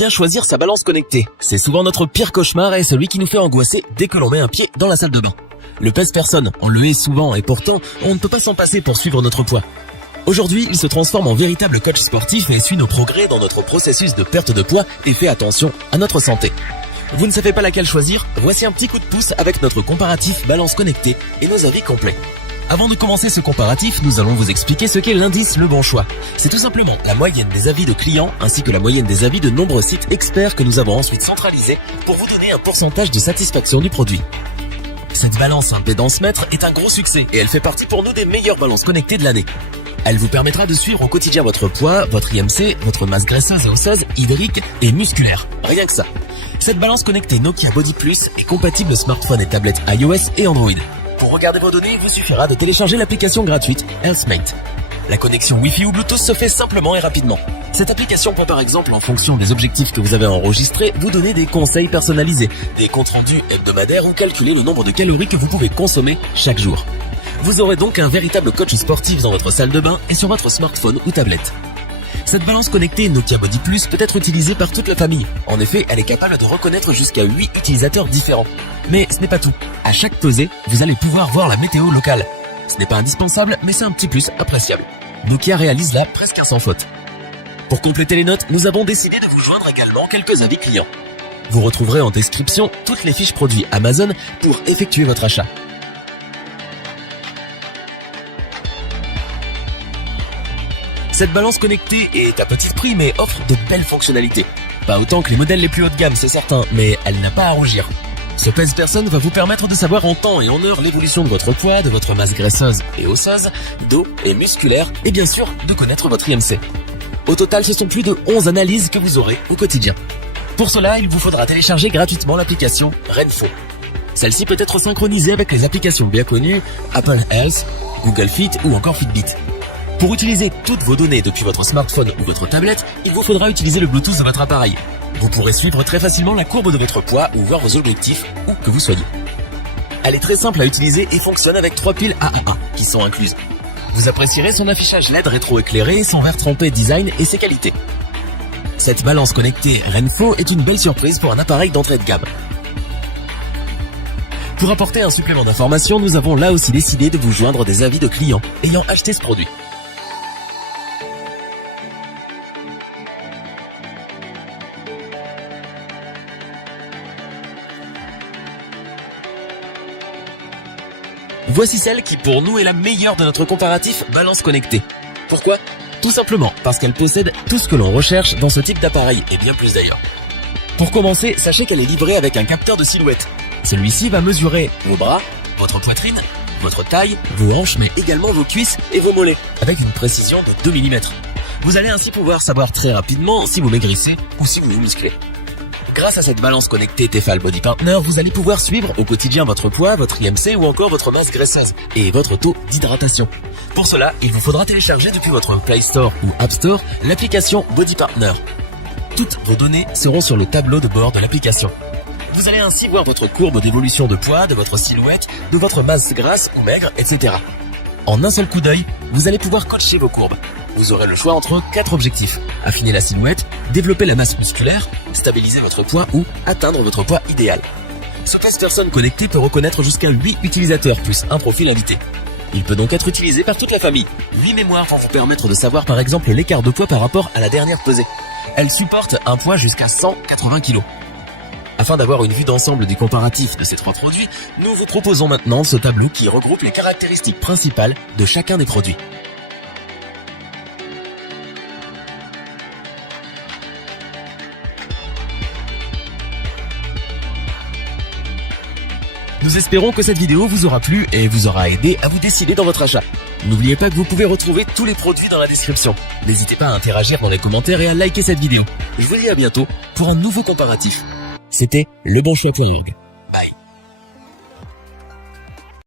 Bien choisir sa balance connectée, c'est souvent notre pire cauchemar et celui qui nous fait angoisser dès que l'on met un pied dans la salle de bain. Le pèse-personne, on le hait souvent et pourtant, on ne peut pas s'en passer pour suivre notre poids. Aujourd'hui, il se transforme en véritable coach sportif et suit nos progrès dans notre processus de perte de poids et fait attention à notre santé. Vous ne savez pas laquelle choisir? Voici un petit coup de pouce avec notre comparatif balance connectée et nos avis complets. Avant de commencer ce comparatif, nous allons vous expliquer ce qu'est l'indice Le Bon Choix. C'est tout simplement la moyenne des avis de clients ainsi que la moyenne des avis de nombreux sites experts que nous avons ensuite centralisés pour vous donner un pourcentage de satisfaction du produit. Cette balance impédance mètre est un gros succès et elle fait partie pour nous des meilleures balances connectées de l'année. Elle vous permettra de suivre au quotidien votre poids, votre IMC, votre masse graisseuse et osseuse, hydrique et musculaire. Rien que ça. Cette balance connectée Nokia Body Plus est compatible smartphone et tablette iOS et Android. Pour regarder vos données, il vous suffira de télécharger l'application gratuite Healthmate. La connexion Wi-Fi ou Bluetooth se fait simplement et rapidement. Cette application peut par exemple, en fonction des objectifs que vous avez enregistrés, vous donner des conseils personnalisés, des comptes rendus hebdomadaires ou calculer le nombre de calories que vous pouvez consommer chaque jour. Vous aurez donc un véritable coach sportif dans votre salle de bain et sur votre smartphone ou tablette. Cette balance connectée Nokia Body Plus peut être utilisée par toute la famille. En effet, elle est capable de reconnaître jusqu'à 8 utilisateurs différents. Mais ce n'est pas tout. À chaque pesée, vous allez pouvoir voir la météo locale. Ce n'est pas indispensable, mais c'est un petit plus appréciable. Nokia réalise là presque un sans faute. Pour compléter les notes, nous avons décidé de vous joindre également quelques avis clients. Vous retrouverez en description toutes les fiches produits Amazon pour effectuer votre achat. Cette balance connectée est à petit prix mais offre de belles fonctionnalités. Pas autant que les modèles les plus haut de gamme, c'est certain, mais elle n'a pas à rougir. Ce pèse-personne va vous permettre de savoir en temps et en heure l'évolution de votre poids, de votre masse graisseuse et osseuse, d'eau et musculaire, et bien sûr de connaître votre IMC. Au total, ce sont plus de 11 analyses que vous aurez au quotidien. Pour cela, il vous faudra télécharger gratuitement l'application Renfo. Celle-ci peut être synchronisée avec les applications bien connues Apple Health, Google Fit ou encore Fitbit. Pour utiliser toutes vos données depuis votre smartphone ou votre tablette, il vous faudra utiliser le Bluetooth de votre appareil. Vous pourrez suivre très facilement la courbe de votre poids ou voir vos objectifs où que vous soyez. Elle est très simple à utiliser et fonctionne avec 3 piles AA1 qui sont incluses. Vous apprécierez son affichage LED rétro-éclairé, son verre trempé design et ses qualités. Cette balance connectée Renfo est une belle surprise pour un appareil d'entrée de gamme. Pour apporter un supplément d'information, nous avons là aussi décidé de vous joindre des avis de clients ayant acheté ce produit. Voici celle qui pour nous est la meilleure de notre comparatif balance connectée. Pourquoi? Tout simplement parce qu'elle possède tout ce que l'on recherche dans ce type d'appareil et bien plus d'ailleurs. Pour commencer, sachez qu'elle est livrée avec un capteur de silhouette. Celui-ci va mesurer vos bras, votre poitrine, votre taille, vos hanches mais également vos cuisses et vos mollets avec une précision de 2 mm. Vous allez ainsi pouvoir savoir très rapidement si vous maigrissez ou si vous vous musclez. Grâce à cette balance connectée Tefal Body Partner, vous allez pouvoir suivre au quotidien votre poids, votre IMC ou encore votre masse graisseuse et votre taux d'hydratation. Pour cela, il vous faudra télécharger depuis votre Play Store ou App Store l'application Body Partner. Toutes vos données seront sur le tableau de bord de l'application. Vous allez ainsi voir votre courbe d'évolution de poids, de votre silhouette, de votre masse grasse ou maigre, etc. En un seul coup d'œil, vous allez pouvoir coacher vos courbes. Vous aurez le choix entre 4 objectifs. Affiner la silhouette, développer la masse musculaire, stabiliser votre poids ou atteindre votre poids idéal. Ce pèse-personne connecté peut reconnaître jusqu'à 8 utilisateurs plus un profil invité. Il peut donc être utilisé par toute la famille. 8 mémoires vont vous permettre de savoir par exemple l'écart de poids par rapport à la dernière pesée. Elle supporte un poids jusqu'à 180 kg. Afin d'avoir une vue d'ensemble du comparatif de ces 3 produits, nous vous proposons maintenant ce tableau qui regroupe les caractéristiques principales de chacun des produits. Nous espérons que cette vidéo vous aura plu et vous aura aidé à vous décider dans votre achat. N'oubliez pas que vous pouvez retrouver tous les produits dans la description. N'hésitez pas à interagir dans les commentaires et à liker cette vidéo. Je vous dis à bientôt pour un nouveau comparatif. C'était lebonchoix.org.